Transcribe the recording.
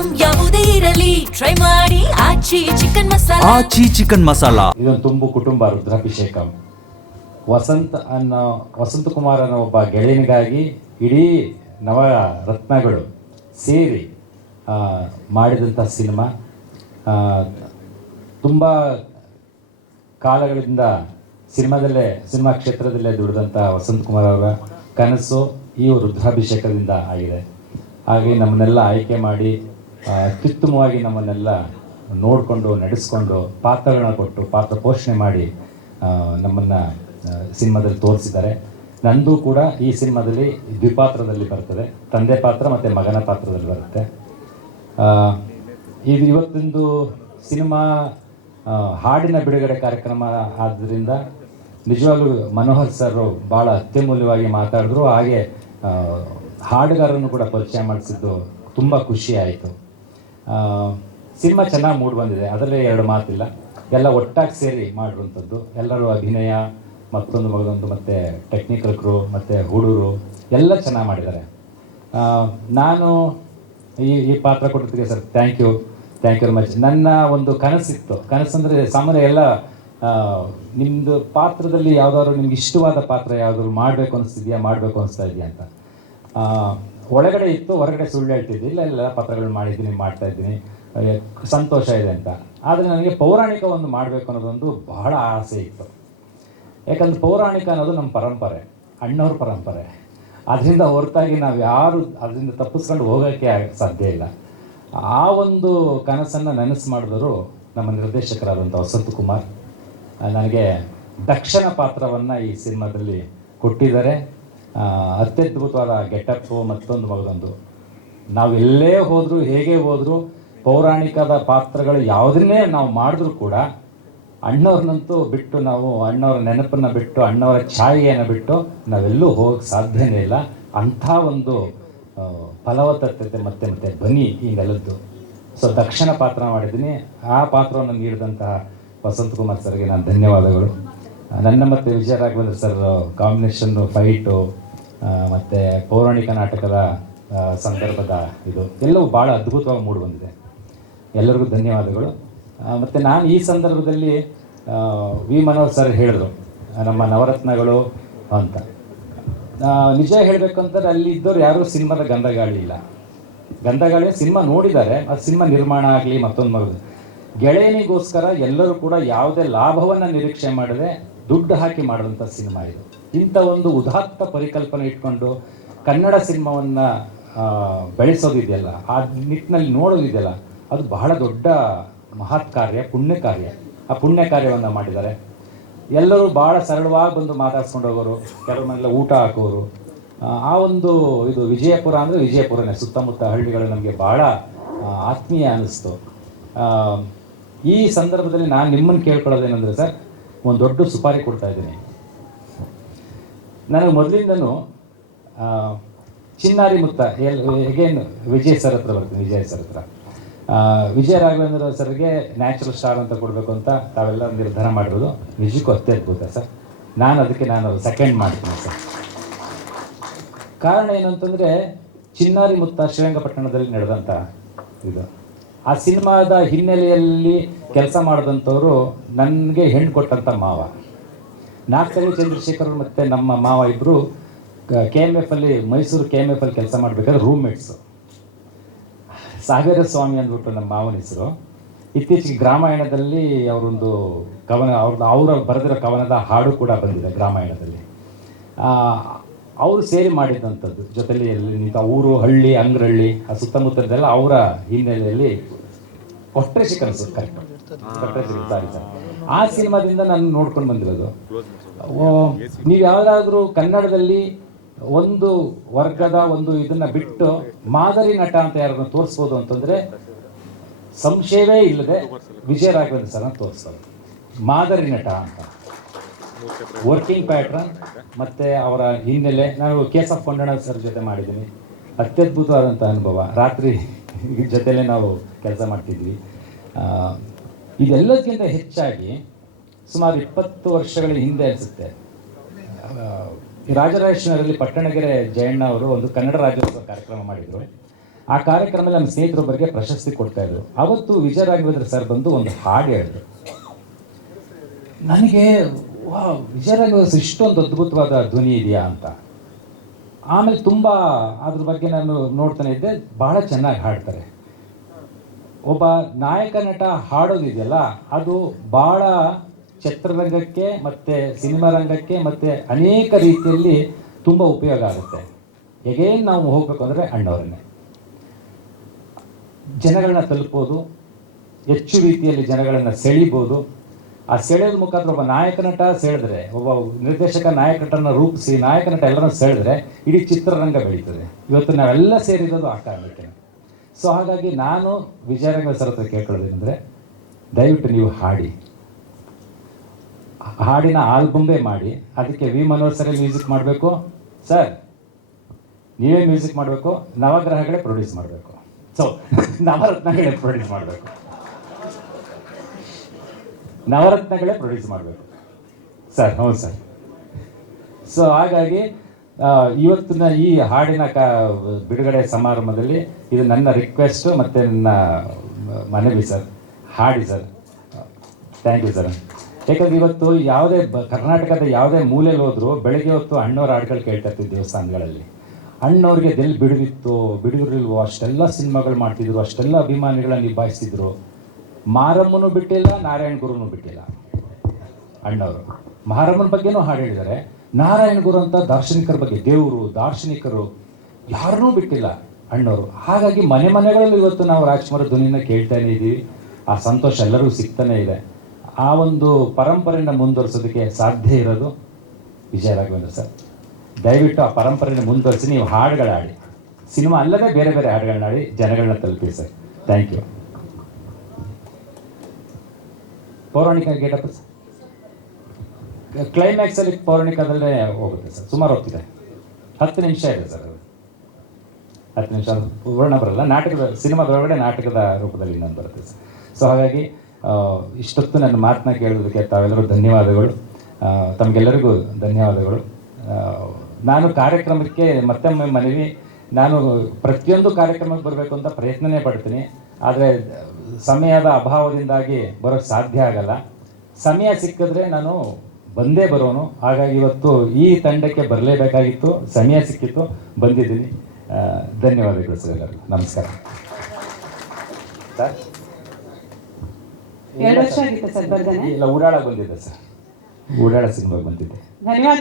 Item ಯಾವುದೇ ಇರಲಿ try ಮಾಡಿ ಆಚಿ ಚಿಕನ್ ಮಸಾಲಾ. ಆಚಿ ಚಿಕನ್ ಮಸಾಲಾ ಇದೊಂದು ತುಂಬು ಕುಟುಂಬ ರುದ್ರಾಭಿಷೇಕಂ. ವಸಂತಕುಮಾರ್ ಅನ್ನೋ ಒಬ್ಬ ಗೆಳೆಯನಿಗಾಗಿ ಇಡೀ ನವರತ್ನಗಳು ಸೇರಿ ಮಾಡಿದಂಥ ಸಿನಿಮಾ. ತುಂಬ ಕಾಲಗಳಿಂದ ಸಿನಿಮಾ ಕ್ಷೇತ್ರದಲ್ಲೇ ದುಡಿದಂಥ ವಸಂತಕುಮಾರ್ ಅವರ ಕನಸು ಈ ರುದ್ರಾಭಿಷೇಕದಿಂದ ಆಗಿದೆ. ಹಾಗೆ ನಮ್ಮನ್ನೆಲ್ಲ ಆಯ್ಕೆ ಮಾಡಿ ಅತ್ಯುತ್ತಮವಾಗಿ ನಮ್ಮನ್ನೆಲ್ಲ ನೋಡಿಕೊಂಡು ನಡೆಸ್ಕೊಂಡು ಪಾತ್ರಗಳನ್ನ ಕೊಟ್ಟು ಪಾತ್ರ ಪೋಷಣೆ ಮಾಡಿ ನಮ್ಮನ್ನು ಸಿನಿಮಾದಲ್ಲಿ ತೋರಿಸಿದ್ದಾರೆ. ನಂದು ಕೂಡ ಈ ಸಿನಿಮಾದಲ್ಲಿ ದ್ವಿಪಾತ್ರದಲ್ಲಿ ಬರ್ತದೆ, ತಂದೆ ಪಾತ್ರ ಮತ್ತು ಮಗನ ಪಾತ್ರದಲ್ಲಿ ಬರುತ್ತೆ. ಇದು ಇವತ್ತಿಂದು ಸಿನಿಮಾ ಹಾಡಿನ ಬಿಡುಗಡೆ ಕಾರ್ಯಕ್ರಮ ಆದ್ದರಿಂದ ನಿಜವಾಗ್ಲೂ ಮನೋಹರ್ ಸರ್ ಭಾಳ ಅತ್ಯಮೂಲ್ಯವಾಗಿ ಮಾತಾಡಿದ್ರು. ಹಾಗೆ ಹಾಡುಗಾರನ್ನು ಕೂಡ ಪರಿಚಯ ಮಾಡಿಸಿದ್ದು ತುಂಬ ಖುಷಿ ಆಯಿತು. ಸಿನಿಮಾ ಚೆನ್ನಾಗಿ ಮೂಡಿ ಬಂದಿದೆ, ಅದರಲ್ಲೇ ಎರಡು ಮಾತಿಲ್ಲ. ಎಲ್ಲ ಒಟ್ಟಾಗಿ ಸೇರಿ ಮಾಡಿರುವಂಥದ್ದು. ಎಲ್ಲರೂ ಅಭಿನಯ ಮತ್ತೊಂದು ಮತ್ತು ಟೆಕ್ನಿಕಲ್ ಕ್ರೂ ಮತ್ತು ಹುಡುಗರು ಎಲ್ಲ ಚೆನ್ನಾಗಿ ಮಾಡಿದ್ದಾರೆ. ನಾನು ಈ ಪಾತ್ರ ಕೊಟ್ಟಿದ್ದಕ್ಕೆ sir thank you very much. ನನ್ನ ಒಂದು ಕನಸಿತ್ತು. ಕನಸಂದರೆ ಸಾಮಾನ್ಯ ಎಲ್ಲ ನಿಮ್ಮದು ಪಾತ್ರದಲ್ಲಿ ಯಾವುದಾದ್ರು ನಿಮ್ಗೆ ಇಷ್ಟವಾದ ಪಾತ್ರ ಯಾವುದಾದ್ರು ಮಾಡಬೇಕು ಅನಿಸ್ತಾ ಇದೆಯಾ ಅಂತ ಒಳಗಡೆ ಇತ್ತು, ಹೊರಗಡೆ ಸುಳ್ಳು ಹೇಳ್ತಿದ್ದೆ. ಇಲ್ಲ ಪಾತ್ರಗಳು ಮಾಡಿದ್ದೀನಿ, ಮಾಡ್ತಾಯಿದ್ದೀನಿ, ಸಂತೋಷ ಇದೆ ಅಂತ. ಆದರೆ ನನಗೆ ಪೌರಾಣಿಕ ಒಂದು ಮಾಡಬೇಕು ಅನ್ನೋದೊಂದು ಬಹಳ ಆಸೆ ಇತ್ತು. ಯಾಕಂದ್ರೆ ಪೌರಾಣಿಕ ಅನ್ನೋದು ನಮ್ಮ ಪರಂಪರೆ, ಅಣ್ಣವ್ರ ಪರಂಪರೆ. ಅದರಿಂದ ಹೊರತಾಗಿ ನಾವು ಯಾರು ಅದರಿಂದ ತಪ್ಪಿಸ್ಕೊಂಡು ಹೋಗೋಕ್ಕೆ ಸಾಧ್ಯ ಇಲ್ಲ. ಆ ಒಂದು ಕನಸನ್ನು ನನಸು ಮಾಡಿದವರು ನಮ್ಮ ನಿರ್ದೇಶಕರಾದಂಥ ವಸಂತಕುಮಾರ್. ನನಗೆ ದಕ್ಷನ ಪಾತ್ರವನ್ನು ಈ ಸಿನಿಮಾದಲ್ಲಿ ಕೊಟ್ಟಿದ್ದಾರೆ. ಅತ್ಯದ್ಭುತವಾದ ಗೆಟಪ್ಪು ಮತ್ತೊಂದು ನಾವು ಎಲ್ಲೇ ಹೋದರೂ ಹೇಗೆ ಹೋದರೂ ಪೌರಾಣಿಕದ ಪಾತ್ರಗಳು ಯಾವುದನ್ನೇ ನಾವು ಮಾಡಿದ್ರೂ ಕೂಡ ಅಣ್ಣವ್ರನ್ನಂತೂ ಬಿಟ್ಟು ನಾವು ಅಣ್ಣವರ ನೆನಪನ್ನು ಬಿಟ್ಟು ಅಣ್ಣವರ ಛಾಯೆಯನ್ನು ಬಿಟ್ಟು ನಾವೆಲ್ಲೂ ಹೋಗಕ್ಕೆ ಸಾಧ್ಯನೇ ಇಲ್ಲ. ಅಂಥ ಒಂದು ಫಲವತ್ತತೆ ಮತ್ತೆ ಬನ್ನಿ ಹಿಂಗೆಲ್ಲದ್ದು. ಸೊ ದಕ್ಷಿಣ ಪಾತ್ರ ಮಾಡಿದ್ದೀನಿ. ಆ ಪಾತ್ರವನ್ನು ನೀಡಿದಂತಹ ವಸಂತಕುಮಾರ್ ಸರ್ಗೆ ನಾನು ಧನ್ಯವಾದಗಳು. ನನ್ನ ಮತ್ತು ವಿಜಯ ರಾಘವೇಂದ್ರ ಸರ್ ಕಾಂಬಿನೇಷನ್ನು, ಫೈಟು ಮತ್ತು ಪೌರಾಣಿಕ ನಾಟಕದ ಸಂದರ್ಭದ ಇದು ಎಲ್ಲವೂ ಭಾಳ ಅದ್ಭುತವಾಗಿ ಮೂಡಿ ಬಂದಿದೆ. ಎಲ್ಲರಿಗೂ ಧನ್ಯವಾದಗಳು. ಮತ್ತು ನಾನು ಈ ಸಂದರ್ಭದಲ್ಲಿ ವಿ ಮನೋಹರ್ ಸರ್ ಹೇಳಿದ್ರು ನಮ್ಮ ನವರತ್ನಗಳು ಅಂತ. ನಿಜ ಹೇಳಬೇಕಂದ್ರೆ ಅಲ್ಲಿ ಇದ್ದವ್ರು ಯಾರೂ ಸಿನಿಮಾದ ಗಂಧಗಾಳಿ ಇಲ್ಲ. ಗಂಧಗಾಳಿ ಸಿನಿಮಾ ನೋಡಿದ್ದಾರೆ, ಅದು ಸಿನಿಮಾ ನಿರ್ಮಾಣ ಆಗಲಿ ಮತ್ತೊಂದು ಗೆಳೆಯನಿಗೋಸ್ಕರ ಎಲ್ಲರೂ ಕೂಡ ಯಾವುದೇ ಲಾಭವನ್ನು ನಿರೀಕ್ಷೆ ಮಾಡದೆ ದುಡ್ಡು ಹಾಕಿ ಮಾಡಿದಂಥ ಸಿನಿಮಾ ಇದು. ಇಂಥ ಒಂದು ಉದಾತ್ತ ಪರಿಕಲ್ಪನೆ ಇಟ್ಕೊಂಡು ಕನ್ನಡ ಸಿನಿಮಾವನ್ನು ಬೆಳೆಸೋದಿದೆಯಲ್ಲ, ಆ ನಿಟ್ಟಿನಲ್ಲಿ ನೋಡೋದಿದೆಯಲ್ಲ, ಅದು ಬಹಳ ದೊಡ್ಡ ಮಹತ್ ಕಾರ್ಯ, ಪುಣ್ಯ ಕಾರ್ಯ. ಆ ಪುಣ್ಯ ಕಾರ್ಯವನ್ನು ಮಾಡಿದ್ದಾರೆ. ಎಲ್ಲರೂ ಭಾಳ ಸರಳವಾಗಿ ಬಂದು ಮಾತಾಡ್ಸ್ಕೊಂಡು ಹೋಗೋರು, ಕೆಲವು ಮನೆಲ್ಲ ಊಟ ಹಾಕೋರು. ಆ ಒಂದು ಇದು ವಿಜಯಪುರ ಅಂದರೆ ವಿಜಯಪುರನೇ, ಸುತ್ತಮುತ್ತ ಹಳ್ಳಿಗಳು ನಮಗೆ ಭಾಳ ಆತ್ಮೀಯ ಅನ್ನಿಸ್ತು. ಈ ಸಂದರ್ಭದಲ್ಲಿ ನಾನು ನಿಮ್ಮನ್ನು ಕೇಳ್ಕೊಳ್ಳೋದೇನೆಂದರೆ ಸರ್, ಒಂದು ದೊಡ್ಡ ಸುಪಾರಿ ಕೊಡ್ತಾಯಿದ್ದೀನಿ. ನನಗೆ ಮೊದಲಿಂದನೂ ಚಿನ್ನಾರಿ ಮುತ್ತ ಹೇಗೇನು ವಿಜಯ್ ಸರ್ ಹತ್ರ ಬರ್ತೀನಿ. ವಿಜಯ ರಾಘವೇಂದ್ರ ಸರ್ಗೆ ನ್ಯಾಚುರಲ್ ಸ್ಟಾರ್ ಅಂತ ಕೊಡಬೇಕು ಅಂತ ತಾವೆಲ್ಲ ನಿರ್ಧಾರ ಮಾಡಿರೋದು ನಿಜಕ್ಕೂ ಅತ್ಯದ್ಭುತ ಸರ್. ಅದಕ್ಕೆ ಸೆಕೆಂಡ್ ಮಾಡ್ತೀನಿ ಸರ್. ಕಾರಣ ಏನು ಅಂತಂದರೆ, ಚಿನ್ನಾರಿ ಮುತ್ತ ಶ್ರೀರಂಗಪಟ್ಟಣದಲ್ಲಿ ನಡೆದಂಥ ಇದು, ಆ ಸಿನಿಮಾದ ಹಿನ್ನೆಲೆಯಲ್ಲಿ ಕೆಲಸ ಮಾಡಿದಂಥವರು ನನಗೆ ಹೆಣ್ಣು ಕೊಟ್ಟಂಥ ಮಾವ ನಾಗಸಳ್ಳಿ ಚಂದ್ರಶೇಖರ್ ಮತ್ತು ನಮ್ಮ ಮಾವ ಇಬ್ಬರು KMF ಅಲ್ಲಿ, ಮೈಸೂರು KMF ಅಲ್ಲಿ ಕೆಲಸ ಮಾಡಬೇಕಾದ್ರೆ ರೂಮ್ಮೇಟ್ಸು. ಸಾಗರ ಸ್ವಾಮಿ ಅಂದ್ಬಿಟ್ಟು ನಮ್ಮ ಮಾವನ ಹೆಸರು. ಇತ್ತೀಚೆಗೆ ಗ್ರಾಮಾಯಣದಲ್ಲಿ ಅವರೊಂದು ಕವನ, ಅವ್ರು ಬರೆದಿರೋ ಕವನದ ಹಾಡು ಕೂಡ ಬಂದಿದೆ ಗ್ರಾಮಾಯಣದಲ್ಲಿ. ಅವರು ಸೇರಿ ಮಾಡಿದಂಥದ್ದು ಜೊತೆಲಿ ನಿಂತ ಊರು, ಹಳ್ಳಿ, ಅಂಗ್ರಹಳ್ಳಿ, ಆ ಸುತ್ತಮುತ್ತದೆಲ್ಲ ಅವರ ಹಿನ್ನೆಲೆಯಲ್ಲಿ ಕೊಟ್ರೇಶಿ ಕನಸು ಕರೆಕ್ಟ್ ಸಾರಿ ಸರ್. ಆ ಸಿನಿಮಾದಿಂದ ನಾನು ನೋಡ್ಕೊಂಡು ಬಂದಿರೋದು. ನೀವು ಯಾವುದಾದ್ರೂ ಕನ್ನಡದಲ್ಲಿ ಒಂದು ವರ್ಗದ ಒಂದು ಇದನ್ನು ಬಿಟ್ಟು ಮಾದರಿ ನಟ ಅಂತ ಯಾರನ್ನು ತೋರಿಸ್ಬೋದು ಅಂತಂದರೆ ಸಂಶಯವೇ ಇಲ್ಲದೆ ವಿಜಯ ರಾಘವೇಂದ್ರ ಸರ್ನ ತೋರಿಸ್ತಾರೆ. ಮಾದರಿ ನಟ ಅಂತ, ವರ್ಕಿಂಗ್ ಪ್ಯಾಟ್ರನ್ ಮತ್ತು ಅವರ ಹಿನ್ನೆಲೆ. ನಾನು ಕೇಸ್ ಆಫ್ ಕೊಂಡಣ್ಣ ಸರ್ ಜೊತೆ ಮಾಡಿದ್ದೀನಿ, ಅತ್ಯದ್ಭುತವಾದಂಥ ಅನುಭವ. ರಾತ್ರಿ ಜೊತೆಲೇ ನಾವು ಕೆಲಸ ಮಾಡ್ತಿದ್ವಿ. ಇದೆಲ್ಲದಕ್ಕಿಂತ ಹೆಚ್ಚಾಗಿ ಸುಮಾರು 20 ವರ್ಷಗಳ ಹಿಂದೆ ಅನಿಸುತ್ತೆ, ರಾಜರಾಜೇಶ್ವರಲ್ಲಿ ಪಟ್ಟಣಗೆರೆ ಜಯಣ್ಣ ಅವರು ಒಂದು ಕನ್ನಡ ರಾಜ್ಯೋತ್ಸವ ಕಾರ್ಯಕ್ರಮ ಮಾಡಿದರು. ಆ ಕಾರ್ಯಕ್ರಮದಲ್ಲಿ ನಮ್ಮ ಸ್ನೇಹಿತರೊಬ್ಬರಿಗೆ ಪ್ರಶಸ್ತಿ ಕೊಡ್ತಾ ಇದ್ರು. ಅವತ್ತು ವಿಜಯ ರಾಘವೇಂದ್ರ ಸರ್ ಬಂದು ಒಂದು ಹಾಡು ಹೇಳಿದ್ರು. ನನಗೆ ವಾ, ವಿಜಯ ರಾಘವೇಂದ್ರ ಸರ್ ಇಷ್ಟೊಂದು ಅದ್ಭುತವಾದ ಧ್ವನಿ ಇದೆಯಾ ಅಂತ. ಆಮೇಲೆ ತುಂಬ ಅದ್ರ ಬಗ್ಗೆ ನಾನು ನೋಡ್ತಾನೆ ಇದ್ದೆ, ಭಾಳ ಚೆನ್ನಾಗಿ ಹಾಡ್ತಾರೆ. ಒಬ್ಬ ನಾಯಕ ನಟ ಹಾಡೋದಿದೆಯಲ್ಲ, ಅದು ಭಾಳ ಚಿತ್ರರಂಗಕ್ಕೆ ಮತ್ತು ಸಿನಿಮಾ ರಂಗಕ್ಕೆ ಮತ್ತು ಅನೇಕ ರೀತಿಯಲ್ಲಿ ತುಂಬ ಉಪಯೋಗ ಆಗುತ್ತೆ. ಹೇಗೇನು ನಾವು ಹೋಗಬೇಕು ಅಂದರೆ ಅಣ್ಣವರನ್ನೇ ಜನಗಳನ್ನ ತಲುಪೋದು, ಹೆಚ್ಚು ರೀತಿಯಲ್ಲಿ ಜನಗಳನ್ನು ಸೆಳೀಬೋದು. ಆ ಸೆಳೆಯೋದ ಮುಖಾಂತರ ಒಬ್ಬ ನಾಯಕ ನಟ ಸೆಳೆದ್ರೆ, ಒಬ್ಬ ನಿರ್ದೇಶಕ ನಾಯಕ ನಟನ ರೂಪಿಸಿ ನಾಯಕ ನಟ ಎಲ್ಲರನ್ನು ಸೆಳೆದ್ರೆ ಇಡೀ ಚಿತ್ರರಂಗ ಬೆಳೀತದೆ. ಇವತ್ತು ನಾವೆಲ್ಲ ಸೇರಿರೋದು ಆ ಕಾರಣಕ್ಕೆ. ಸೊ ಹಾಗಾಗಿ ನಾನು ವಿಜಯರಾಘವೇಂದ್ರ ಸರ್ ಹತ್ರ ಕೇಳ್ಕೊಳ್ಳೋದೇನೆಂದರೆ, ದಯವಿಟ್ಟು ನೀವು ಹಾಡಿ, ಹಾಡಿನ ಆಲ್ಬಂಬೇ ಮಾಡಿ, ಅದಕ್ಕೆ ವಿ ಮನೋಹರ್ ಸರೇ ಮ್ಯೂಸಿಕ್ ಮಾಡಬೇಕು ಸರ್, ನೀವೇ ಮ್ಯೂಸಿಕ್ ಮಾಡಬೇಕು, ನವಗ್ರಹಗಳೇ ಪ್ರೊಡ್ಯೂಸ್ ಮಾಡಬೇಕು. ಸೊ ನವರತ್ನಗಳೇ ಪ್ರೊಡ್ಯೂಸ್ ಮಾಡಬೇಕು, ನವರತ್ನಗಳೇ ಪ್ರೊಡ್ಯೂಸ್ ಮಾಡಬೇಕು ಸರ್. ಹೌದು ಸರ್. ಸೊ ಹಾಗಾಗಿ ಇವತ್ತಿನ ಈ ಹಾಡಿನ ಬಿಡುಗಡೆ ಸಮಾರಂಭದಲ್ಲಿ ಇದು ನನ್ನ ರಿಕ್ವೆಸ್ಟು ಮತ್ತು ನನ್ನ ಮನವಿ ಸರ್, ಹಾಡಿ ಸರ್. Thank you sir. ಯಾಕಂದ್ರೆ ಇವತ್ತು ಯಾವುದೇ ಕರ್ನಾಟಕದ ಯಾವುದೇ ಮೂಲೆಯಲ್ಲಿ ಹೋದ್ರು ಬೆಳಗ್ಗೆ ಹೊತ್ತು ಅಣ್ಣವ್ರ ಹಾಡುಗಳು ಕೇಳ್ತಾ ಇರ್ತೀವಿ ದೇವಸ್ಥಾನಗಳಲ್ಲಿ. ಅಣ್ಣವ್ರಿಗೆ ಎಲ್ಲಿ ಬಿಡುವಿತ್ತು ಬಿಡುವಿರಲ್ವೋ ಅಷ್ಟೆಲ್ಲ ಸಿನಿಮಾಗಳು ಮಾಡ್ತಿದ್ರು, ಅಷ್ಟೆಲ್ಲ ಅಭಿಮಾನಿಗಳನ್ನ ನಿಭಾಯಿಸ್ತಿದ್ರು. ಮಾರಮ್ಮನೂ ಬಿಟ್ಟಿಲ್ಲ, ನಾರಾಯಣ ಗುರುನೂ ಬಿಟ್ಟಿಲ್ಲ ಅಣ್ಣವರು. ಮಾರಮ್ಮನ ಬಗ್ಗೆನೂ ಹಾಡು ಹೇಳಿದ್ದಾರೆ, ನಾರಾಯಣ ಗುರು ಅಂತ ದಾರ್ಶನಿಕರ ಬಗ್ಗೆ, ದೇವರು ದಾರ್ಶನಿಕರು ಯಾರನ್ನೂ ಬಿಟ್ಟಿಲ್ಲ ಅಣ್ಣವರು. ಹಾಗಾಗಿ ಮನೆ ಮನೆಗಳಲ್ಲಿ ಇವತ್ತು ನಾವು ರಾಜ್ಕುಮಾರ್ ಧ್ವನಿನ ಕೇಳ್ತಾನೆ ಇದ್ದೀವಿ. ಆ ಸಂತೋಷ ಎಲ್ಲರಿಗೂ ಸಿಗ್ತಾನೆ ಇದೆ. ಆ ಒಂದು ಪರಂಪರೆಯನ್ನು ಮುಂದುವರಿಸೋದಕ್ಕೆ ಸಾಧ್ಯ ಇರೋದು ವಿಜಯ ರಾಘವೇಂದ್ರ ಸರ್. ದಯವಿಟ್ಟು ಆ ಪರಂಪರೆಯನ್ನು ಮುಂದುವರಿಸಿ ನೀವು ಹಾಡುಗಳಾಡಿ, ಸಿನಿಮಾ ಅಲ್ಲದೆ ಬೇರೆ ಬೇರೆ ಹಾಡುಗಳನ್ನ ಆಡಿ ಜನಗಳನ್ನ ತಲುಪಿ ಸರ್. Thank you. ಪೌರಾಣಿಕ ಗೇಟಪ್ ಸರ್, ಕ್ಲೈಮ್ಯಾಕ್ಸಲ್ಲಿ ಪೌರಾಣಿಕದಲ್ಲೇ ಹೋಗುತ್ತೆ ಸರ್. ಸುಮಾರು ಹೊತ್ತಿದೆ, 10 ನಿಮಿಷ ಇದೆ ಸರ್. 10 ನಿಮಿಷ ವರ್ಣ ಬರಲ್ಲ, ನಾಟಕದ ಸಿನಿಮಾದೊಳಗಡೆ ನಾಟಕದ ರೂಪದಲ್ಲಿ ಇನ್ನೊಂದು ಬರುತ್ತೆ ಸರ್. ಸೊ ಹಾಗಾಗಿ ಇಷ್ಟೊತ್ತು ನನ್ನ ಮಾತನ್ನ ಕೇಳೋದಕ್ಕೆ ತಾವೆಲ್ಲರೂ ಧನ್ಯವಾದಗಳು. ತಮಗೆಲ್ಲರಿಗೂ ಧನ್ಯವಾದಗಳು. ನಾನು ಕಾರ್ಯಕ್ರಮಕ್ಕೆ ಮತ್ತೊಮ್ಮೆ ಮನವಿ, ನಾನು ಪ್ರತಿಯೊಂದು ಕಾರ್ಯಕ್ರಮಕ್ಕೆ ಬರಬೇಕು ಅಂತ ಪ್ರಯತ್ನನೇ ಪಡ್ತೀನಿ. ಆದರೆ ಸಮಯದ ಅಭಾವದಿಂದಾಗಿ ಬರೋಕ್ಕೆ ಸಾಧ್ಯ ಆಗಲ್ಲ. ಸಮಯ ಸಿಕ್ಕಿದ್ರೆ ನಾನು ಬಂದೇ ಬರೋನು. ಹಾಗಾಗಿ ಇವತ್ತು ಈ ತಂಡಕ್ಕೆ ಬರಲೇಬೇಕಾಗಿತ್ತು, ಸಮಯ ಸಿಕ್ಕಿತ್ತು, ಬಂದಿದ್ದೀನಿ. ಧನ್ಯವಾದಗಳು ಸರ್ ಎಲ್ಲರಿಗೂ. ನಮಸ್ಕಾರ ಸರ್. 2 ವರ್ಷ ಆಗಿತ್ತು ಸರ್ ಬರ್ತಾನೆ. ಇಲ್ಲ, ಊಡಾಳ ಬಂದಿದ್ದೆ ಸರ್, ಊಡಾಳ ಸಿನಿಮಾಗೆ ಬಂದಿದ್ದೆ. ಧನ್ಯವಾದ.